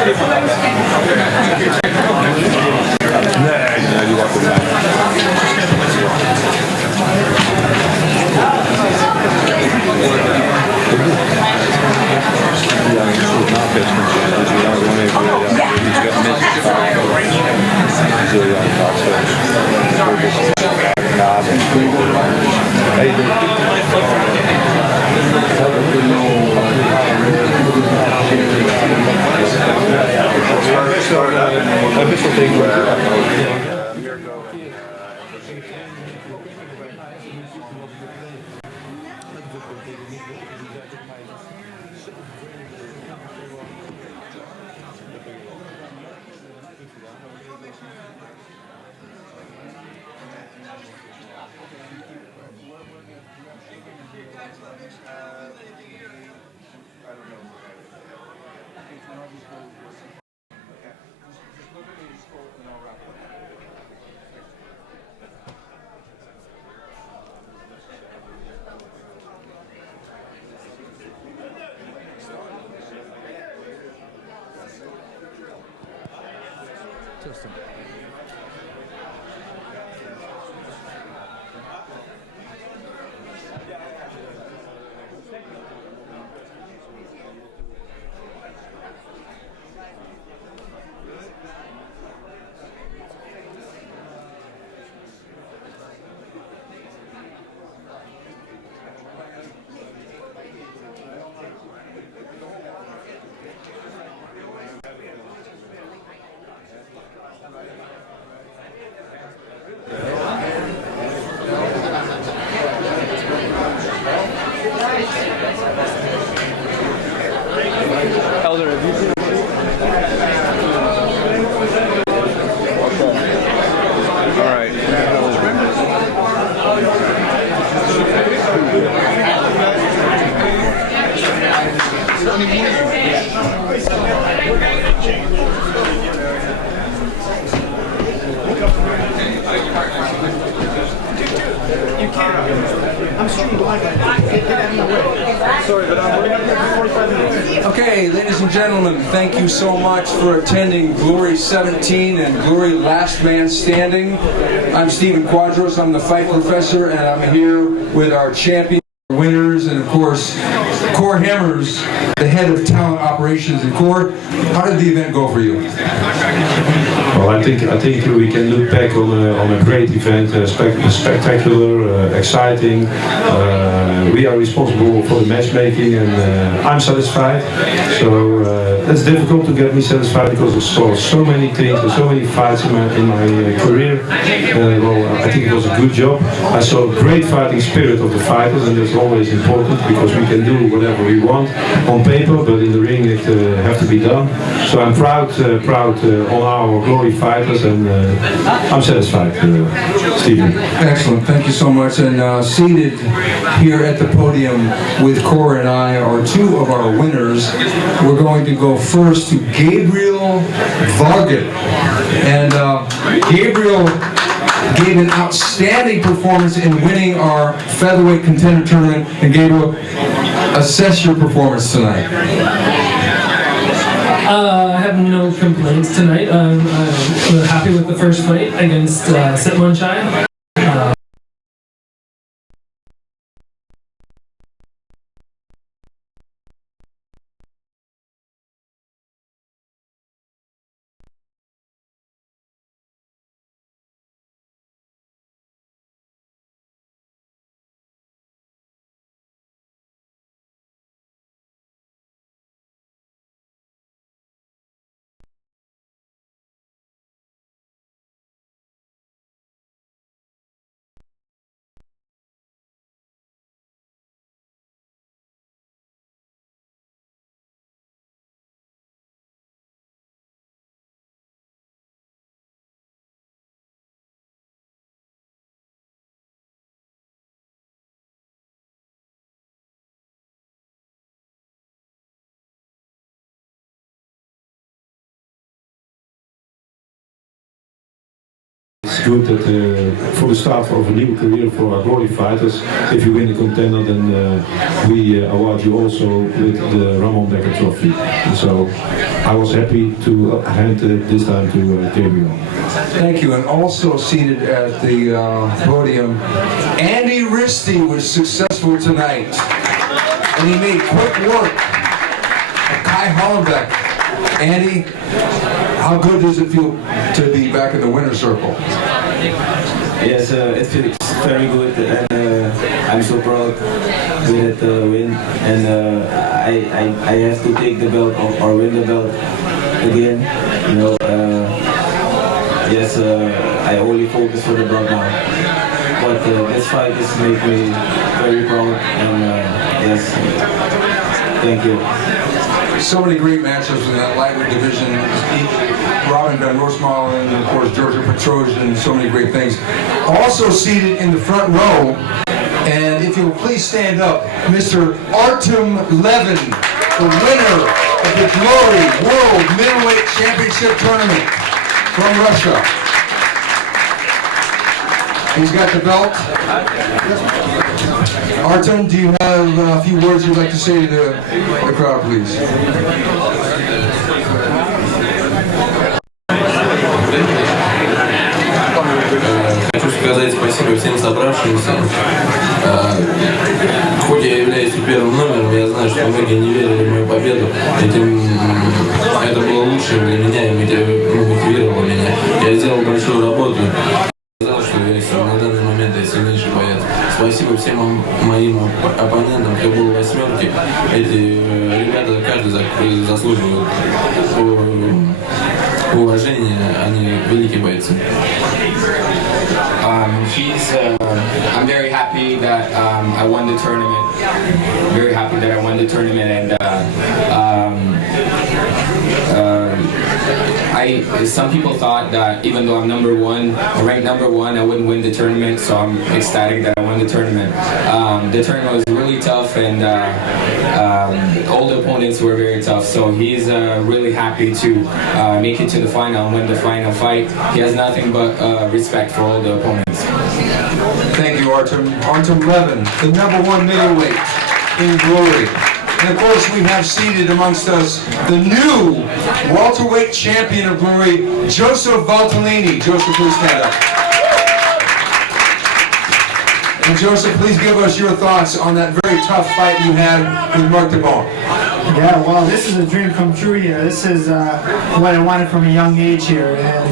Nee, die wacht erbij. Ja, een soort napesten. Dus ja, gewoon even iets met mensen vaak. Zul je vaak ja, dat is goed. Hey, best wel tegen. Elder, have you seen okay. All right. You can't. I'm streaming live. Get out of the way. Sorry, but I'm going to have 45 minutes. Okay, ladies and gentlemen, thank you so much for attending Glory 17 and Glory Last Man Standing. I'm Stephen Quadros. I'm the fight professor, and I'm here with our champion winners, and of course, Cor Hammers, the head of talent operations. And Cor, how did the event go for you? Well, I think we can look back on a great event, spectacular, exciting. We are responsible for the matchmaking, and I'm satisfied. So it's difficult to get me satisfied because I saw so many things and so many fights in my career. Well, I think it was a good job. I saw a great fighting spirit of the fighters, and that's always important because we can do whatever we want on paper, but in the ring it has to be done. So I'm proud on our Glory fighters, and I'm satisfied, Stephen. Excellent, thank you so much. And seated here at the podium with Cor and I are two of our winners. We're going to go first to Gabriel Varget. And Gabriel gave an outstanding performance in winning our featherweight contender tournament. And Gabriel, assess your performance tonight. I have no complaints tonight. I'm happy with the first fight against Sitmanchai. it's good that for the start of a new career for our glory fighters, if you win the contender, then we award you also with the Ramon Becker Trophy. So I was happy to hand it this time to KB. Thank you. And also seated at the podium, Andy Risty was successful tonight, and he made quick work of Kai Hollenbeck. Andy, how good does it feel to be back in the winner's circle? Yes, it feels very good, and I'm so proud with that win. And I have to take the belt or win the belt again. You know, yes, I only focus for the belt now. But this fight has made me very proud, and yes, thank you. So many great matchups in that lightweight division. Robin Van Roosmalen and of course Georgia Petrosian, so many great things. Also seated in the front row, and if you'll please stand up, Mr. Artem Levin, the winner of the Glory World Middleweight Championship Tournament from Russia. He's got the belt. Artem, do you have a few words you'd like to say to the crowd, please? Хочу сказать спасибо всем собравшимся. Хоть я являюсь первым номером, я знаю, что многие не верили в мою победу. Это было лучше для меня и мотивировало меня. Я сделал большую работу. Сказал, что на данный момент я сильнейший боец. Спасибо всем моим оппонентам, кто был в восьмерке. Эти ребята, каждый заслуживает уважения, они великие бойцы. I'm very happy that I won the tournament. Very happy that I won the tournament, and some people thought that even though I'm ranked number one, I wouldn't win the tournament. So I'm ecstatic that I won the tournament. The tournament was really tough, and all the opponents were very tough. So he's really happy to make it to the final and win the final fight. He has nothing but respect for all the opponents. Thank you, Artem. Artem Levin, the #1 middleweight in Glory. And of course, we have seated amongst us the new welterweight champion of Glory, Joseph Valtellini. Joseph, please stand up. And Joseph, please give us your thoughts on that very tough fight you had with Mark DeBon. Yeah, well, this is a dream come true here. This is what I wanted from a young age here, and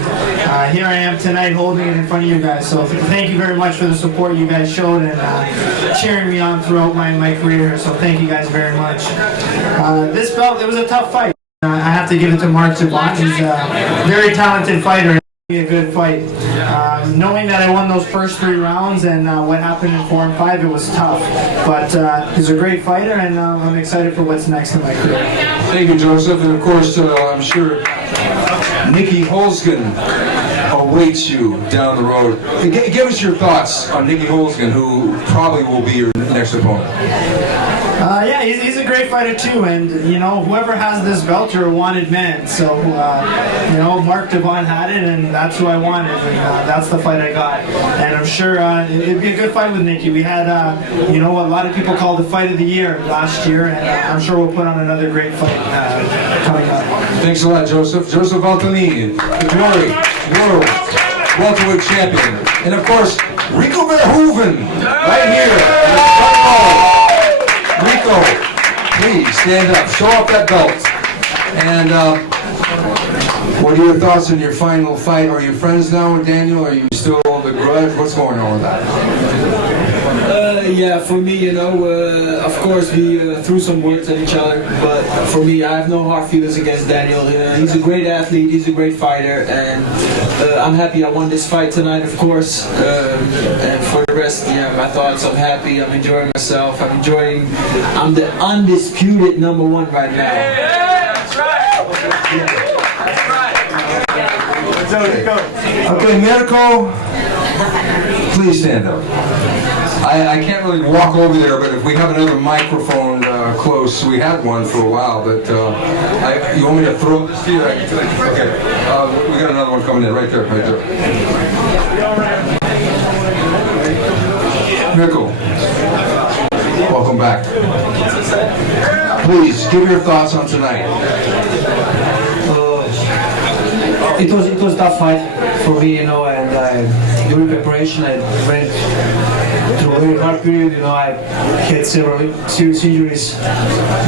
here I am tonight holding it in front of you guys. So thank you very much for the support you guys showed and cheering me on throughout my career. So thank you guys very much. This belt, it was a tough fight. I have to give it to Mark DeBon. He's a very talented fighter. A good fight. Knowing that I won those first 3 rounds and what happened in 4 and 5, it was tough. But he's a great fighter, and I'm excited for what's next in my career. Thank you, Joseph. And of course, I'm sure Nikki Holzgen awaits you down the road. Give us your thoughts on Nikki Holzgen, who probably will be your next opponent. Yeah, he's a great fighter too, and you know, whoever has this belt, you're a wanted man. So you know, Mark DeBon had it, and that's who I wanted, and that's the fight I got. And I'm sure it'd be a good fight with Nikki. We had you know, a lot of people called the fight of the year last year, and I'm sure we'll put on another great fight coming up. Thanks a lot, Joseph. Joseph Valtellini, the Glory World welterweight champion, and of course Rico Verhoeven, right here. Rico, please stand up, show off that belt. And what are your thoughts on your final fight? Are you friends now with Daniel? Are you still the grudge? What's going on with that? Yeah, for me, you know, of course we threw some words at each other, but for me, I have no hard feelings against Daniel. He's a great athlete, he's a great fighter, and I'm happy I won this fight tonight, of course. And for the rest, yeah, my thoughts, I'm happy, I'm enjoying myself, I'm the undisputed #1 right now. Yeah, that's right. That's right. Okay, Mirko, please stand up. I can't really walk over there, but if we have another microphone close. We had one for a while, but you want me to throw this to you? Okay. We got another one coming in right there, right there. Mikkel, welcome back. Please give your thoughts on tonight. It was a tough fight for me, you know, and during preparation I went through a very hard period. You know, I had several serious injuries,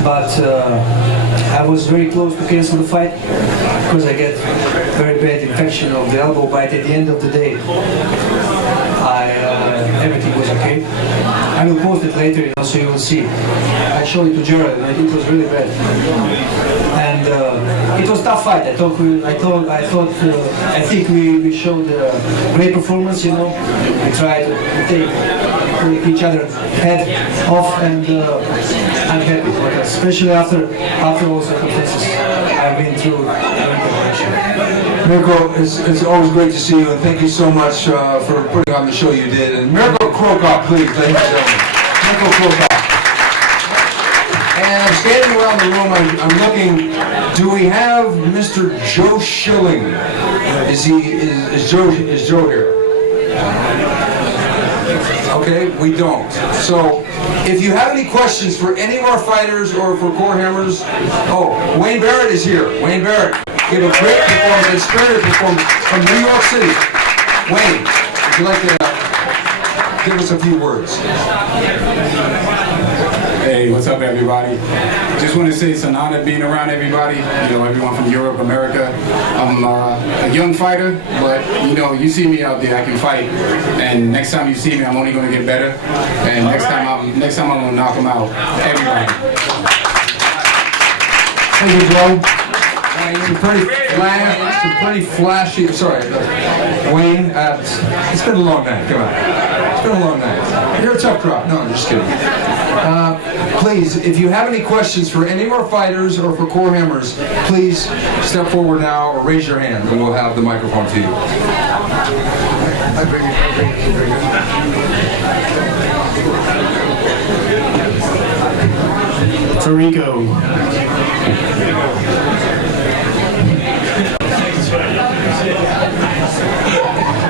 but I was very close to cancel the fight because I get very bad infection of the elbow. But at the end of the day, everything was okay. I will post it later, you know, so you will see. I showed it to Jared, and it was really bad. And it was a tough fight. I think we showed a great performance. You know, we tried to take each other's head off, and I'm happy, especially after all circumstances I've been through. Mirko, it's always great to see you, and thank you so much for putting on the show you did. And Mirko Krokop, please, ladies and gentlemen. Mirko Krokop. And I'm standing around the room, I'm looking, do we have Mr. Joe Schilling? Is Joe here? Okay, we don't. So, if you have any questions for any of our fighters or for Core Hammers, Wayne Barrett is here. Wayne Barrett gave a great performance, a spirited performance from New York City. Wayne, would you like to give us a few words? Hey, what's up, everybody? Just want to say it's an honor being around everybody. You know, everyone from Europe, America. I'm a young fighter, but you know, you see me out there, I can fight. And next time you see me, I'm only going to get better. And next time I'm going to knock them out. Everybody. Thank you, Joe. Some pretty flashy. Sorry, Wayne. It's been a long night. Come on, it's been a long night. You're a tough crowd. No, I'm just kidding. Please, if you have any questions for any of our fighters or for Core Hammers, please step forward now or raise your hand, and we'll have the microphone to you. Tarico.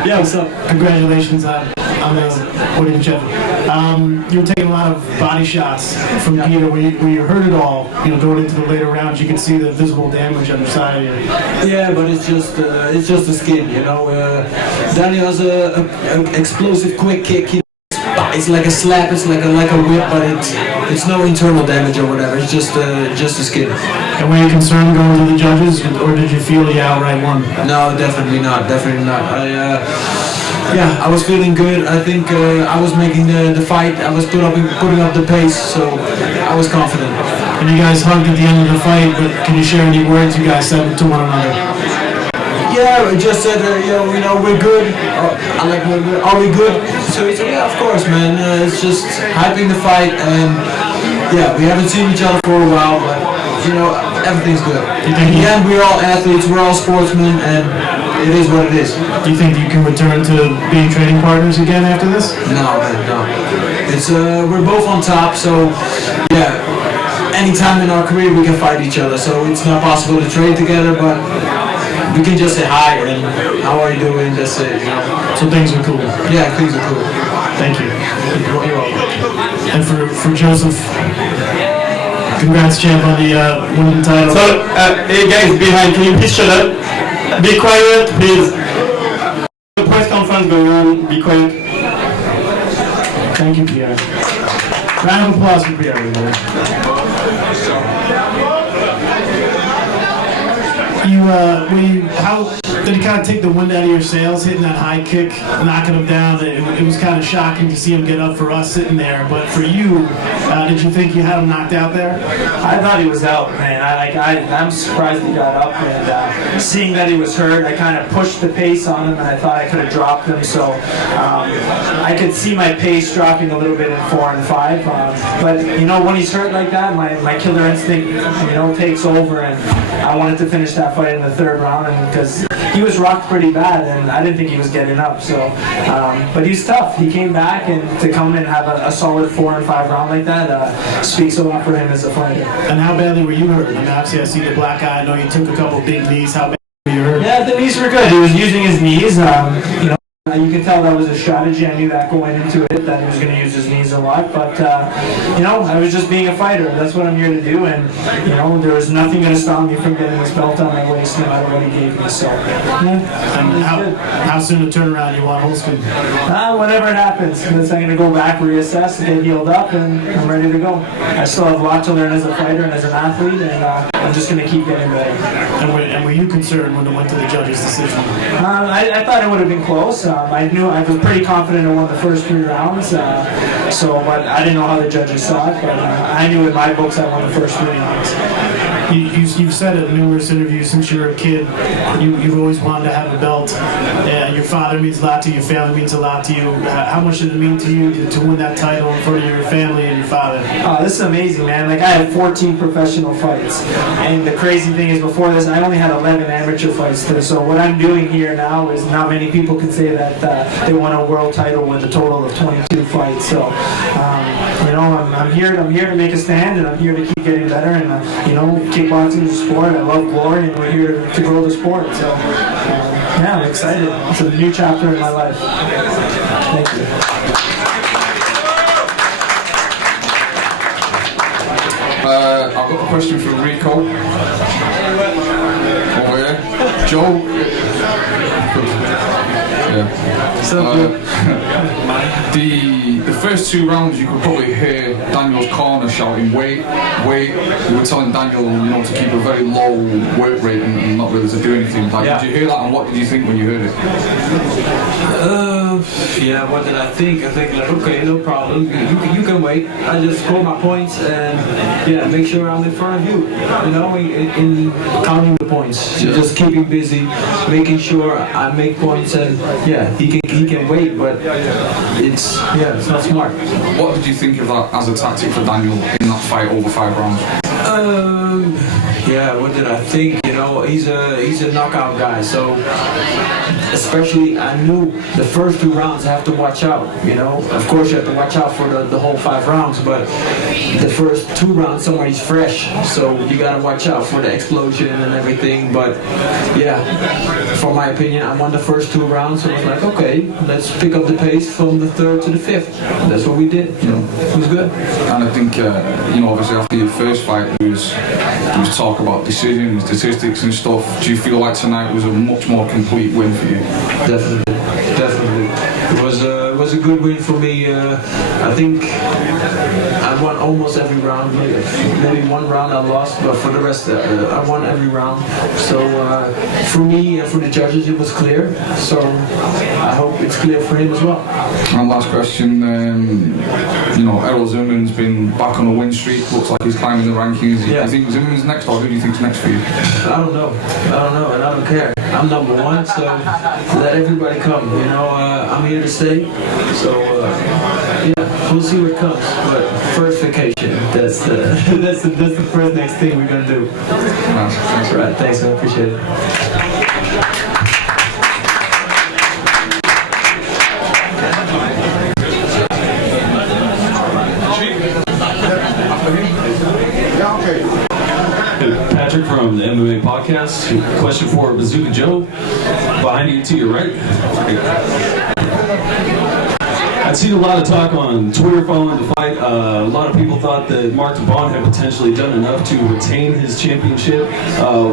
Yeah, what's up? Congratulations on the podium, Jeff. You were taking a lot of body shots from Peter where you heard it all. You know, going into the later rounds, you can see the visible damage on the side of you. Yeah, but it's just the skin, you know. Daniel has an explosive, quick kick. It's like a slap, it's like a whip, but it's no internal damage or whatever. It's just the skin. And were you concerned going to the judges, or did you feel you outright won? No, definitely not. Definitely not. I was feeling good. I think I was making the fight. I was putting up the pace, so I was confident. And you guys hugged at the end of the fight, but can you share any words you guys said to one another? Yeah, we just said, you know, we're good. Are we good? So he said, yeah, of course, man. It's just hyping the fight, and yeah, we haven't seen each other for a while, but you know, everything's good. In the end, we're all athletes, we're all sportsmen, and it is what it is. Do you think you can return to being training partners again after this? No, man, no. It's we're both on top, so yeah. Anytime in our career, we can fight each other, so it's not possible to train together, but we can just say hi and how are you doing, just say, you know. So things are cool. Yeah, things are cool. Thank you. You're welcome. And for Joseph, congrats, champ, on the winning title. So, hey guys behind, can you please shut up? Be quiet, please. The press conference going on, be quiet. Thank you, Pierre. Round of applause for Pierre, everybody. How did he kind of take the wind out of your sails, hitting that high kick, knocking him down? It was kind of shocking to see him get up for us sitting there. But for you, did you think you had him knocked out there? I thought he was out, man. I'm surprised he got up, and seeing that he was hurt, I kind of pushed the pace on him, and I thought I could have dropped him. So I could see my pace dropping a little bit in 4 and 5. But you know, when he's hurt like that, my killer instinct, you know, takes over, and I wanted to finish that fight in the 3rd round, and because he was rocked pretty bad, and I didn't think he was getting up. So, but he's tough. He came back, and to come and have a solid 4 and 5 round like that. that speaks a lot for him as a fighter. And how badly were you hurt? I mean, obviously I see the black eye. I know you took a couple big knees. How badly were you hurt? Yeah, the knees were good. He was using his knees. You can tell that was a strategy. I knew that going into it, that he was going to use his knees a lot. But, I was just being a fighter. That's what I'm here to do. And, there was nothing going to stop me from getting this belt on my waist no matter what he gave me. So, yeah. And how soon to turn around you want Holston? Whenever it happens. I'm going to go back, reassess, get healed up, and I'm ready to go. I still have a lot to learn as a fighter and as an athlete, and I'm just going to keep getting better. And were you concerned when it went to the judges' decision? I thought it would have been close. I was pretty confident I won the first 3 rounds, but I didn't know how the judges saw it, but I knew in my books I won the first 3 rounds. You've said it in numerous interviews since you were a kid, you've always wanted to have a belt. Your father means a lot to you, your family means a lot to you. How much did it mean to you to win that title in front of your family and your father? Oh, this is amazing, man. Like, I had 14 professional fights, and the crazy thing is before this I only had 11 amateur fights too. So what I'm doing here now is not many people can say that they won a world title with a total of 22 fights. So I'm here to make a stand, and I'm here to keep getting better. And kickboxing is a sport. I love glory, and we're here to grow the sport. So I'm excited. It's a new chapter in my life. Thank you. I've got a question for Rico. Over here. Joe. The first 2 rounds you could probably hear Daniel's corner shouting wait. We were telling Daniel to keep a very low work rate and not really to do anything. Did you hear that, and what did you think when you heard it? What did I think? I think okay, no problem. You can wait. I just score my points and make sure I'm in front of you. In counting the points, just keeping busy, making sure I make points, and he can wait, but it's not smart. What did you think of that as a tactic for Daniel in that fight over 5 rounds? What did I think? He's a knockout guy, so especially I knew the first 2 rounds I have to watch out. Of course you have to watch out for the whole 5 rounds, but the first 2 rounds somebody's fresh, so you gotta watch out for the explosion and everything. But for my opinion, I won the first 2 rounds, so I was like, okay, let's pick up the pace from the 3rd to the 5th. That's what we did. It was good. And I think obviously after your first fight there was talk about decisions, statistics and stuff. Do you feel like tonight was a much more complete win for you? Definitely. It was a good win for me. I think I won almost every round. Maybe 1 round I lost, but for the rest I won every round. So for me and for the judges it was clear. So I hope it's clear for him as well. And last question, Errol Zimmerman's been back on a win streak. Looks like he's climbing the rankings. Do you think Zimmerman's next, or who do you think's next for you? I don't know, and I don't care. I'm number 1, so let everybody come. I'm here to stay. So we'll see what comes. But first vacation. That's the first next thing we're gonna do. That's right. Thanks, man. Appreciate it. Patrick from the MMA podcast. Question for Bazooka Joe. Behind you to your right. I've seen a lot of talk on Twitter following the fight. A lot of people thought that Mark DeBon had potentially done enough to retain his championship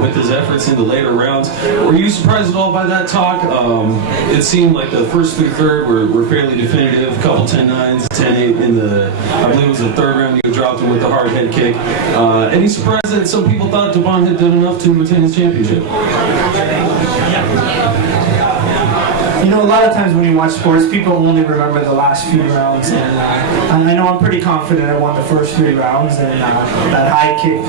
with his efforts in the later rounds. Were you surprised at all by that talk? It seemed like the first through third were fairly definitive. A couple 10-9s, 10-8 in the, I believe it was the 3rd round you dropped him with the hard head kick. Any surprise that some people thought DeBon had done enough to retain his championship? A lot of times when you watch sports, people only remember the last few rounds, and I know I'm pretty confident I won the first 3 rounds, and that high kick,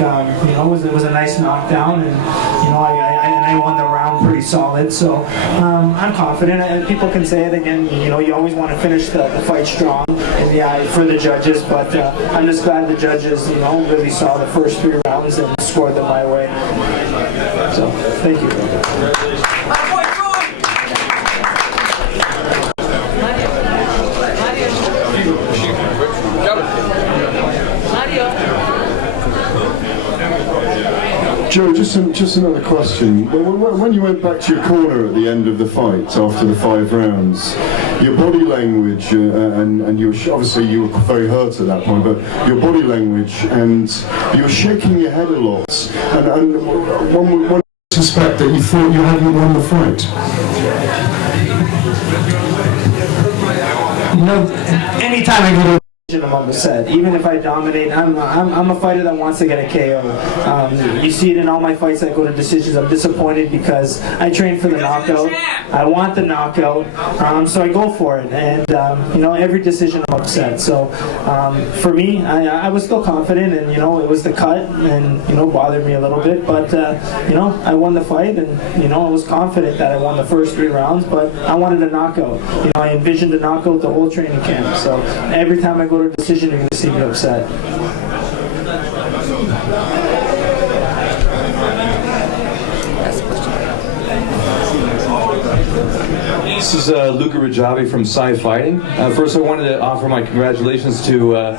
was a nice knockdown, and I won the round pretty solid. So I'm confident, and people can say it again. You always want to finish the fight strong, and for the judges, but I'm just glad the judges, really saw the first 3 rounds and scored them my way. So thank you. Joe, just another question. When you went back to your corner at the end of the fight, after the 5 rounds, your body language, and you were, obviously you were very hurt at that point, but your body language, and you were shaking your head a lot, and one would suspect that you thought you hadn't won the fight. You know, anytime I go to I'm upset. Even if I dominate, I'm a fighter that wants to get a KO. You see it in all my fights that go to decisions. I'm disappointed because I train for the knockout. I want the knockout, so I go for it. And you know, every decision I'm upset. So for me, I was still confident, and you know, it was the cut, and you know, bothered me a little bit. But you know, I won the fight, and you know, I was confident that I won the first 3 rounds. But I wanted a knockout. You know, I envisioned a knockout the whole training camp. So every time I go to a decision, you're going to see me upset. This is Luca Rajavi from Sci Fighting. First, I wanted to offer my congratulations to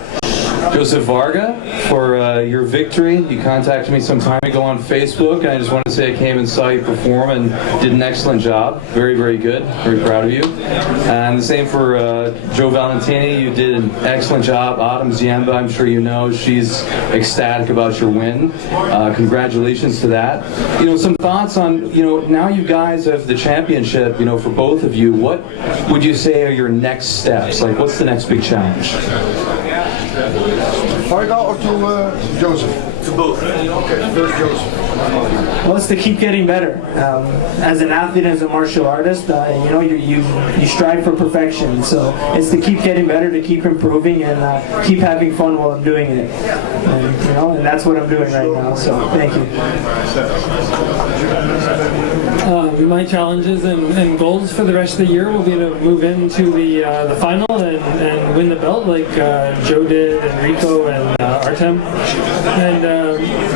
Joseph Varga for your victory. You contacted me some time ago on Facebook, and I just wanted to say I came and saw you perform and did an excellent job. Very, very good. Very proud of you. And the same for Joe Valentini. You did an excellent job. Autumn Ziemba, I'm sure you know, she's ecstatic about your win. Congratulations to that. You know, some thoughts on, you know, now you guys have the championship, you know, for both of you. What would you say are your next steps? Like, what's the next big challenge? Varga or to Joseph? To both. Okay, first Joseph. Well, it's to keep getting better. As an athlete, as a martial artist, you know, you strive for perfection. So it's to keep getting better, to keep improving, and keep having fun while I'm doing it. And, you know, and that's what I'm doing right now. So thank you. My challenges and goals for the rest of the year will be to move into the final and win the belt like Joe did, and Rico and Artem, and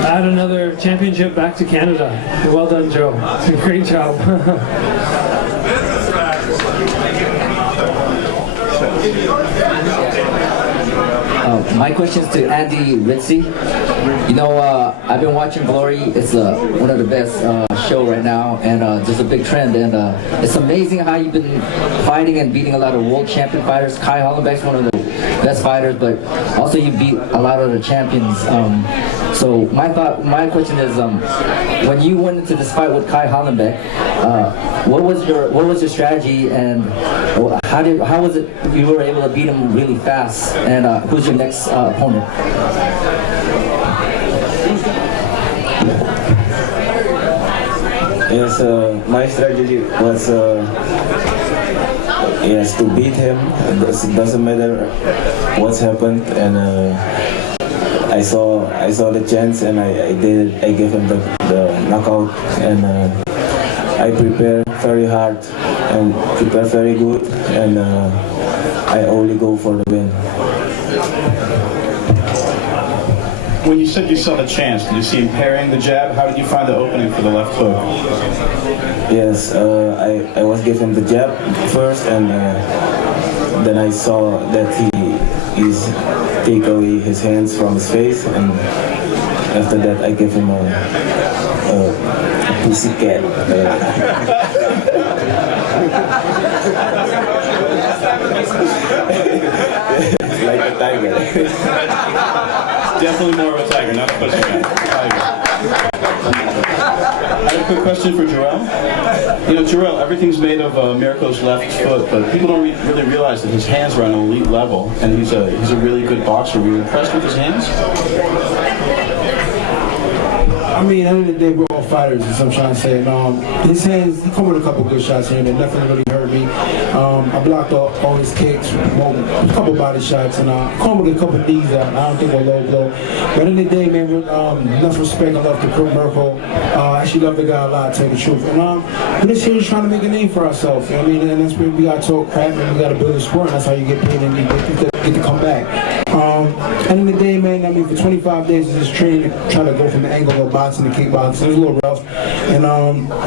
add another championship back to Canada. Well done, Joe. Great job. My question is to Andy Ritzy. You know, I've been watching Glory. It's one of the best show right now, and just a big trend. And it's amazing how you've been fighting and beating a lot of world champion fighters. Kai Hollenbeck's one of the best fighters, but also you beat a lot of the champions. So my question is, when you went into this fight with Kai Hollenbeck, what was your strategy, and how was it you were able to beat him really fast? And who's your next opponent? Yes, my strategy was yes, to beat him. It doesn't matter what's happened, and I saw the chance, and I did it. I gave him the knockout, and I prepared very hard and prepared very good, and I only go for the win. When you said you saw the chance, did you see him parrying the jab? How did you find the opening for the left hook? Yes, I was giving the jab first, and then I saw that he's take away his hands from his face, and after that I gave him a pussycat. Like a tiger. Definitely more of a tiger, not a pussycat. I have a quick question for Jarrell. You know, Jarrell, everything's made of Mirko's left foot, but people don't really realize that his hands are on an elite level, and he's a really good boxer. Were you impressed with his hands? I mean, at the end of the day, we're all fighters, is what I'm trying to say. His hands, he come with a couple good shots here, and they definitely really hurt me. I blocked all his kicks, a couple body shots, and I come with a couple knees out. I don't think we're low blow. But at the end of the day, man, enough respect, I love to Mirko. I actually love the guy a lot, to tell you the truth. And we're just here trying to make a name for ourselves. You know what I mean? And that's where we got to talk crap, and we got to build a sport, and that's how you get paid and you get to come back. end of the day, man, I mean, for 25 days of just training, trying to go from the angle of boxing to kickboxing, it was a little rough. And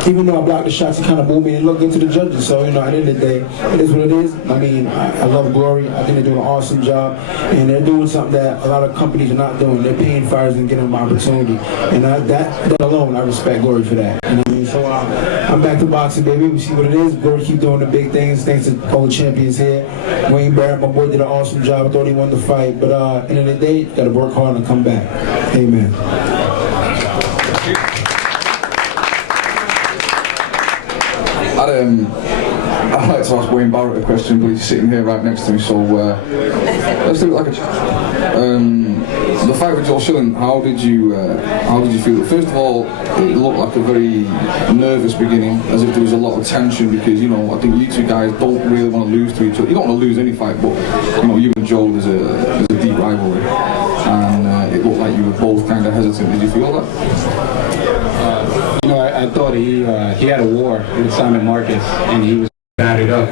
even though I blocked the shots, he kind of moved me and looked good to the judges. So, you know, at the end of the day, it is what it is. I mean, I love Glory. I think they're doing an awesome job. And they're doing something that a lot of companies are not doing. They're paying fighters and getting them opportunity. And that alone, I respect Glory for that. You know what I mean? So I'm back to boxing, baby. We see what it is. Glory keep doing the big things. Thanks to all the champions here. Wayne Barrett, my boy, did an awesome job. I thought he won the fight. But at the end of the day, you got to work hard and come back. Amen. I'd like to ask Wayne Barrett a question, but he's sitting here right next to me, so let's do it like the fight with Joel Schilling, how did you feel? First of all, it looked like a very nervous beginning, as if there was a lot of tension, because, you know, I think you two guys don't really want to lose to each other. You don't want to lose any fight, but, you know, you and Joel, there's a deep rivalry, and it looked like you were both kind of hesitant. Did you feel that? You know, I thought he had a war with Simon Marcus, and he was battered up.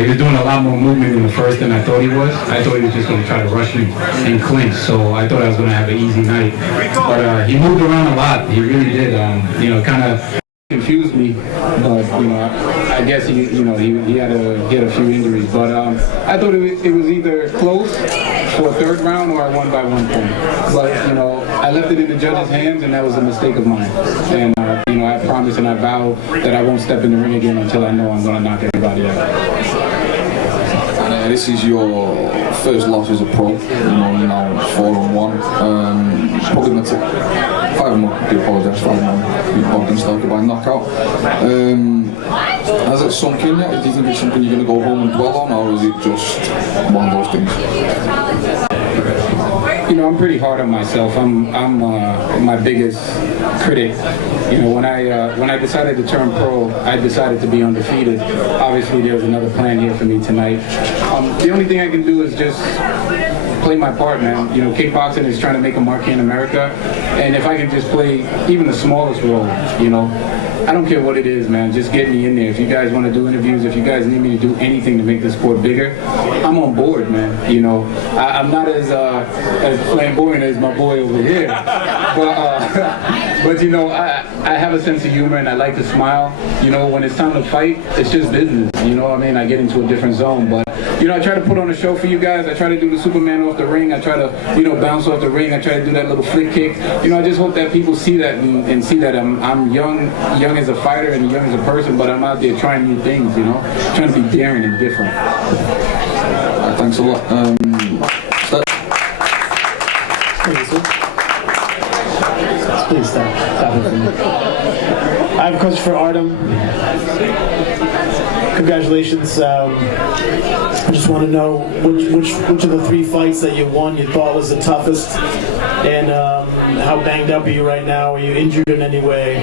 He was doing a lot more movement in the first than I thought he was. I thought he was just going to try to rush me and clinch, so I thought I was going to have an easy night. But he moved around a lot. He really did. You know, kind of confused me, but you know, I guess he had a few injuries. But I thought it was either close for a third round or I won by 1 point. But you know, I left it in the judge's hands, and that was a mistake of mine. And you know, I promise and I vow that I won't step in the ring again until I know I'm going to knock everybody out. And this is your first loss as a pro. You know, you're now 4-1. Probably going to take 5-1. I do apologise. 5-1. You both been started by knockout. Has it sunk in yet? Do you think it's something you're going to go home and dwell on, or is it just one of those things? You know, I'm pretty hard on myself. I'm my biggest critic. You know, when I decided to turn pro, I decided to be undefeated. Obviously, there's another plan here for me tonight. The only thing I can do is just play my part, man. You know, kickboxing is trying to make a mark here in America, and if I can just play even the smallest role, you know, I don't care what it is, man. Just get me in there. If you guys want to do interviews, if you guys need me to do anything to make the sport bigger, I'm on board, man. You know, I'm not as flamboyant as my boy over here, but you know, I have a sense of humor and I like to smile. You know, when it's time to fight, it's just business. You know what I mean? I get into a different zone, but you know, I try to put on a show for you guys. I try to do the Superman off the ring. I try to, you know, bounce off the ring. I try to do that little flick kick. You know, I just hope that people see that and see that I'm young as a fighter and young as a person, but I'm out there trying new things, you know, trying to be daring and different. Thanks a lot. Please stop. I have a question for Artem. Congratulations. I just want to know which of the 3 fights that you won you thought was the toughest, and how banged up are you right now? Are you injured in any way?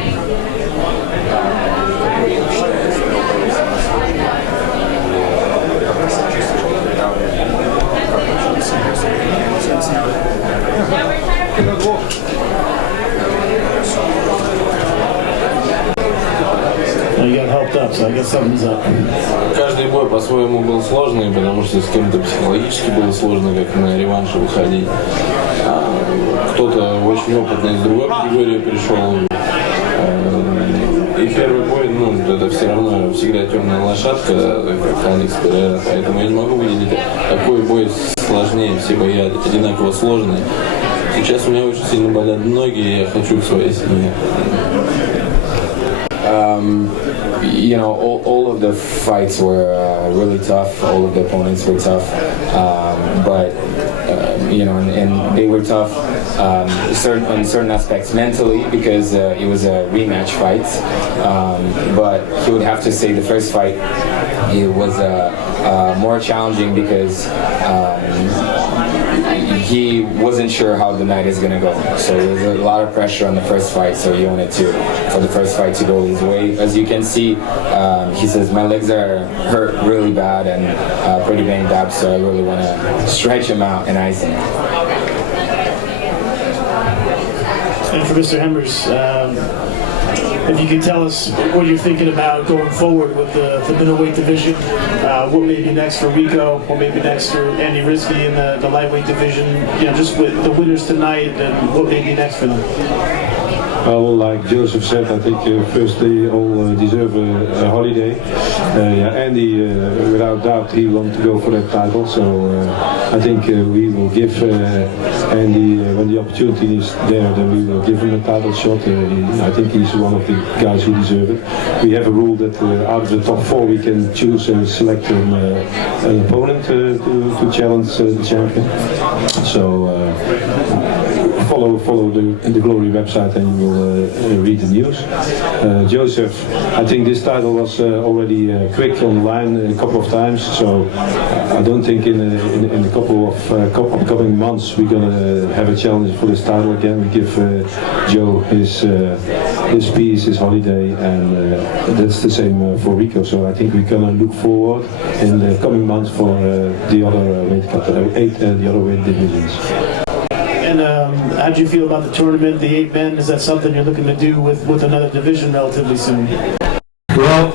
You got helped up, so I guess something's up. Каждый бой по-своему был сложный, потому что с кем-то психологически было сложно, как на реванше выходить. Кто-то очень опытный из другой категории пришел. И первый бой, ну, это все равно всегда темная лошадка, как Алекс Перейра, поэтому я не могу выделить, какой бой сложнее, все бои одинаково сложные. Сейчас у меня очень сильно болят ноги, и я хочу в своей семье. You know, all of the fights were really tough. All of the opponents were tough, but you know, and they were tough on certain aspects mentally, because it was a rematch fight. But he would have to say the first fight, it was more challenging because he wasn't sure how the night is gonna go. So there's a lot of pressure on the first fight, so he wanted for the first fight to go his way. As you can see, he says, my legs are hurt really bad and pretty banged up, so I really want to stretch him out and ice him. And for Mr. Hemmers, if you could tell us what you're thinking about going forward with the middleweight division, what may be next for Rico, what may be next for Andy Ritzky in the lightweight division, just with the winners tonight and what may be next for them. Well, like Joseph said, I think first they all deserve a holiday. Andy, without doubt, he wants to go for that title. So I think we will give Andy, when the opportunity is there, then we will give him a title shot. I think he's one of the guys who deserve it. We have a rule that out of the top 4 we can choose and select an opponent to challenge the champion. So follow the Glory website and you will read the news. Joseph, I think this title was already quick on the line a couple of times, so I don't think in a couple of upcoming months we're gonna have a challenge for this title again. We give Joe his peace, his holiday, and that's the same for Rico. So I think we're gonna look forward in the coming months for the other weight divisions. And how do you feel about the tournament, the 8 men? Is that something you're looking to do with another division relatively soon? Well,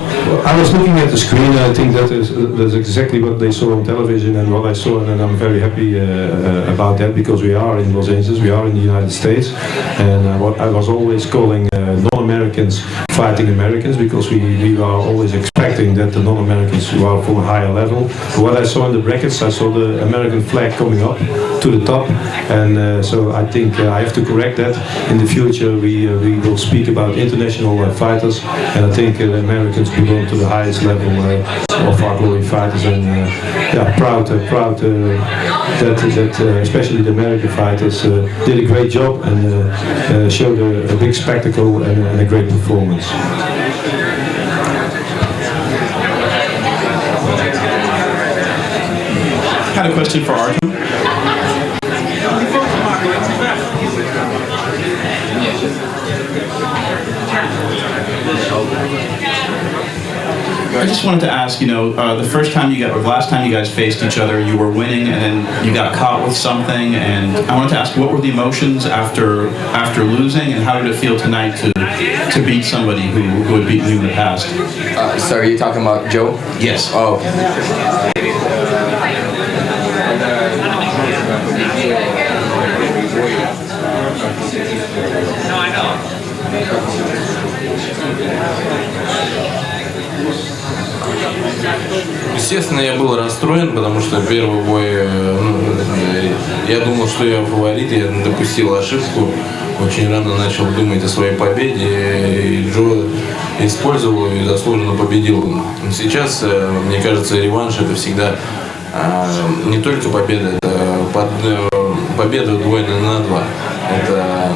I was looking at the screen. I think that's exactly what they saw on television and what I saw, and I'm very happy about that because we are in Los Angeles, we are in the United States, and what I was always calling non-Americans fighting Americans because we are always expecting that the non-Americans who are from a higher level. But what I saw in the brackets, I saw the American flag coming up to the top, and so I think I have to correct that. In the future, we will speak about international fighters, and I think Americans belong to the highest level of our Glory fighters, and proud that especially the American fighters did a great job and showed a big spectacle and a great performance. I had a question for Artem. I just wanted to ask, the last time you guys faced each other, you were winning and then you got caught with something, and I wanted to ask, what were the emotions after losing, and how did it feel tonight to beat somebody who had beaten you in the past? So are you talking about Joe? Yes. Oh. Естественно, я был расстроен, потому что первый бой, я думал, что я фаворит, я допустил ошибку, очень рано начал думать о своей победе, и Джо использовал и заслуженно победил. Сейчас, мне кажется, реванш это всегда не только победа, это победа удвоенная на 2. Это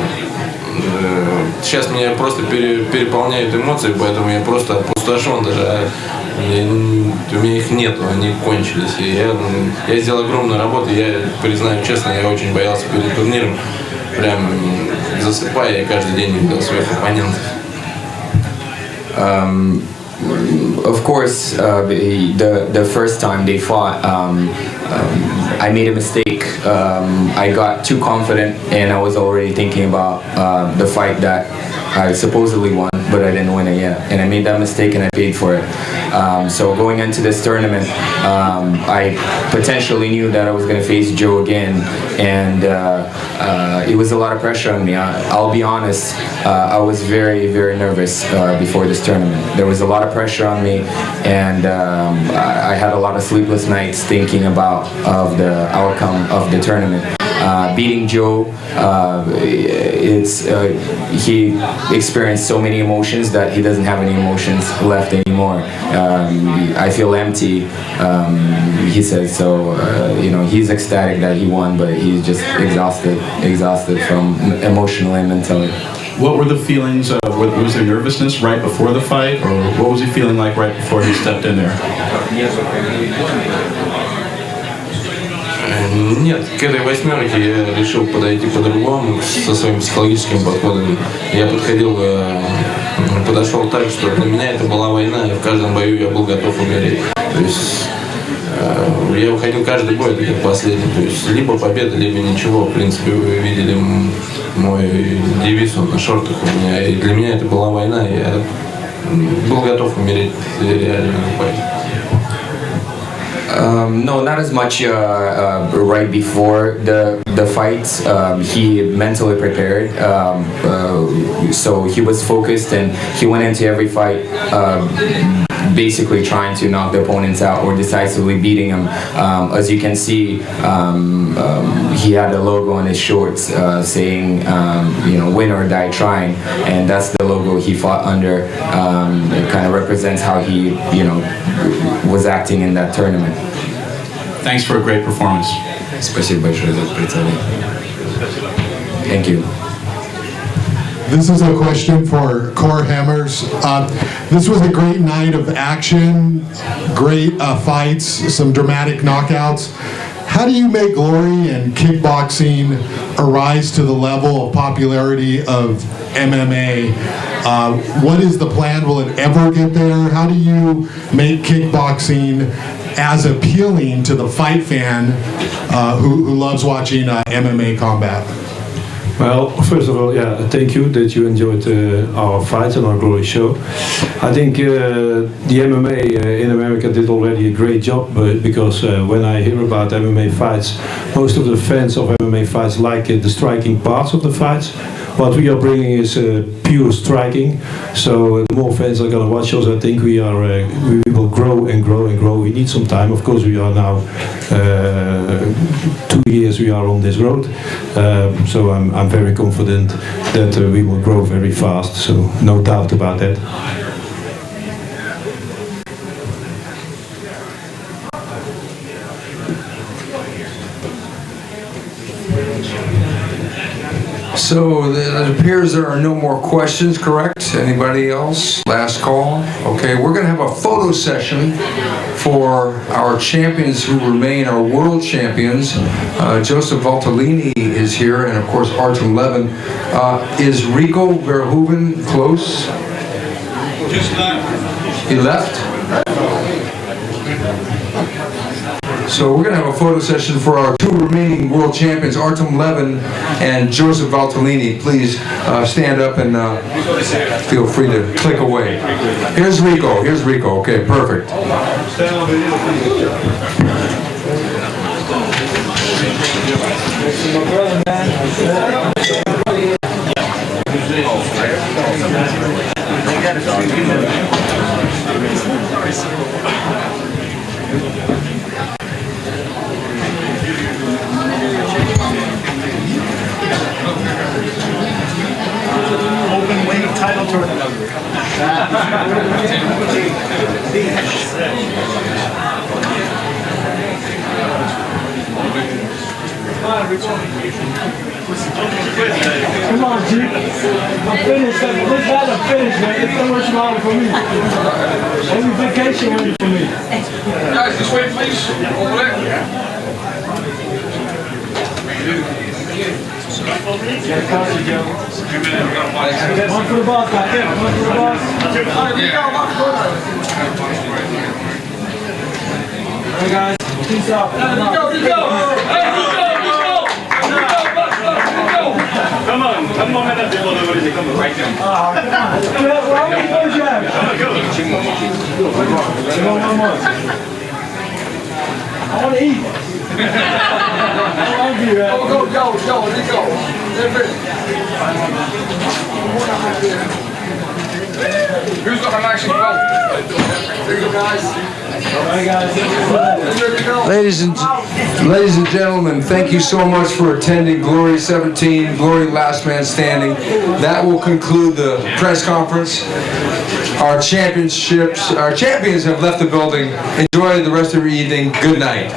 сейчас меня просто переполняют эмоции, поэтому я просто опустошен даже. У меня их нету, они кончились. И я сделал огромную работу, я признаю честно, я очень боялся перед турниром, прям засыпая, я каждый день видел своих оппонентов. Of course, the first time they fought, I made a mistake. I got too confident, and I was already thinking about the fight that I supposedly won, but I didn't win it yet. And I made that mistake, and I paid for it. So going into this tournament, I potentially knew that I was going to face Joe again, and it was a lot of pressure on me. I'll be honest, I was very, very nervous before this tournament. There was a lot of pressure on me, and I had a lot of sleepless nights thinking about the outcome of the tournament. Beating Joe, he experienced so many emotions that he doesn't have any emotions left anymore. I feel empty, he says, so he's ecstatic that he won, but he's just exhausted from emotionally and mentally. What were the feelings? Was there nervousness right before the fight, or what was he feeling like right before he stepped in there? Нет, к этой восьмерке я решил подойти по-другому, со своим психологическим подходом. Я подошел так, что для меня это была война, и в каждом бою я был готов умереть. То есть Я выходил каждый бой, это как последний. То есть либо победа, либо ничего. В принципе, вы видели мой девиз он на шортах у меня. И для меня это была война. Я был готов умереть реально на бой. No, not as much right before the fight. He mentally prepared, so he was focused and he went into every fight basically trying to knock the opponents out or decisively beating them. As you can see, he had a logo on his shorts saying, win or die trying, and that's the logo he fought under. It kind of represents how he, was acting in that tournament. Thanks for a great performance. Спасибо большое за представление. Thank you. This is a question for Core Hammers. This was a great night of action, great fights, some dramatic knockouts. How do you make Glory and kickboxing arise to the level of popularity of MMA? What is the plan? Will it ever get there? How do you make kickboxing as appealing to the fight fan who loves watching MMA combat? Well, first of all, thank you that you enjoyed our fights and our Glory show. I think the MMA in America did already a great job because when I hear about MMA fights, most of the fans of MMA fights like the striking parts of the fights. What we are bringing is pure striking, so the more fans are going to watch us, I think we will grow and grow and grow. We need some time. Of course, we are now 2 years we are on this road, so I'm very confident that we will grow very fast. So no doubt about that. So it appears there are no more questions, correct? Anybody else? Last call? Okay, we're going to have a photo session for our champions who remain our world champions. Joseph Valtellini is here, and of course Artem Levin. Is Rico Verhoeven close? Just left. He left? So we're going to have a photo session for our two remaining world champions, Artem Levin and Joseph Valtellini. Please stand up and feel free to click away. Here's Rico. Here's Rico. Okay, perfect. Open weight title tournament. Come on, G. I'm finished. This had a finish, man. It's so much longer for me. Only vacation waiting for me. Guys, this way, please. Over there. One for the boss, back there. One for the boss. Hey guys, peace out. Come on, come on, man. Come on, right now. How many more you have? One more. I want to eat. I'm hungry, man. Who's got a nice boat? There you guys. Ladies and gentlemen, thank you so much for attending Glory 17, Glory Last Man Standing. That will conclude the press conference. Our champions have left the building. Enjoy the rest of your evening. Good night.